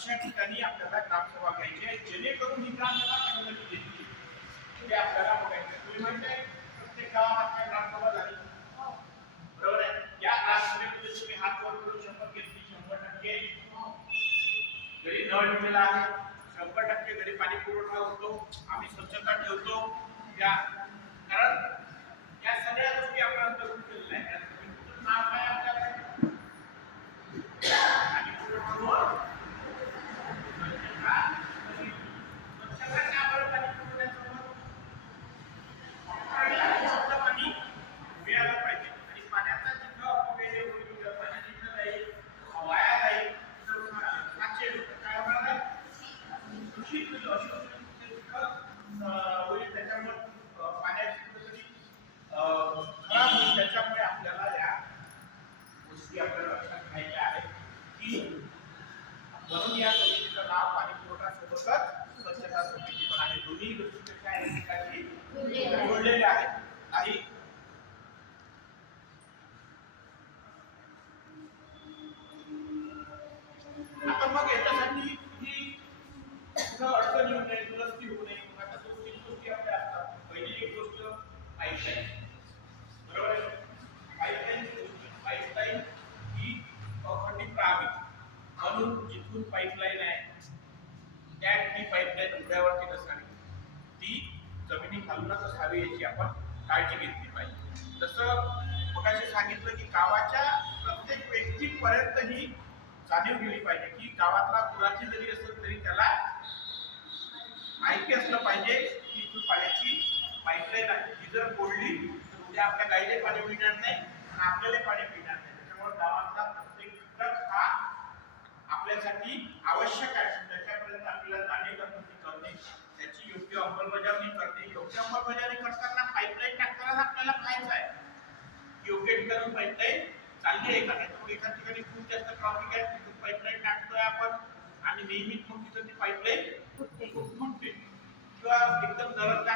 अशा ठिकाणी आपल्याला ग्रामसभा घ्यायची आहे जेणेकरून ही ग्रामसभा कशासाठी घेतली ते आपल्याला बघायचं तुम्ही माहिती आहे प्रत्येक गावात आपल्या ग्रामसभा झाली बरोबर आहे या ग्रामसभेमध्ये तुम्ही हात वर करून शपथ घेतली शंभर टक्के। घरी नळ दिलेला आहे शंभर टक्के घरी पाणी पुरवठा होतो, आम्ही स्वच्छता ठेवतो, या दूषित होईल अशुद्ध होईल त्याच्यामुळे पाण्याची कुठेतरी अं, खराब होईल त्याच्यामुळे आपल्याला या गोष्टी आपल्याला लक्षात घ्यायच्या आहेत की म्हणून या समितीचं नाव पाणी पुरवठा सोबतच स्वच्छता समिती पण आहे. दोन्ही गोष्टी कशा आहेत ठिकाणी जोडलेले आहेत काही आता मग याच्यासाठी ही कुठं अडचण येऊ नये दुरस्ती होऊ नये मग आता दोन तीन गोष्टी आपल्या असतात पहिली एक गोष्ट पाईपलाईन बरोबर आहे पाईपलाईन पाईपलाईन ही अखंडित राहावी म्हणून पाईपलाईन आहे. त्या ती पाईपलाईन उघड्यावरती नसावी. ती जमिनी खालूनच असावी याची आपण काळजी घेतली पाहिजे. जसं मगाशी सांगितलं की गावाच्या प्रत्येक व्यक्तीपर्यंत ही जाणीव गेली पाहिजे की गावातला कुणाची जरी असेल तरी त्याला माहिती असलं पाहिजे की इथून पाण्याची पाईपलाईन आहे. ती जर बोलली तर उद्या आपल्या गाईला पाणी मिळणार नाही आणि आपल्याला पाणी मिळणार नाही. त्याच्यामुळे गावातला प्रत्येक घटक हा आवश्यक आहे. त्याच्यापर्यंत आपल्याला जाणीव निर्मिती करणे. त्याची योग्य अंमलबजावणी करणे. योग्य अंमलबजावणी करताना पाईपलाईन टाकताना आपल्याला पाहायचं आहे. योग्य ठिकाणी पाईपलाईन चालली आहे का नाही? एका ठिकाणी खूप जास्त ट्रॉफिक आहे तिथून पाईपलाईन टाकतोय आपण आणि नेहमीच मग तिथं ती पाईपलाईन फुटते. किंवा एकदम दरड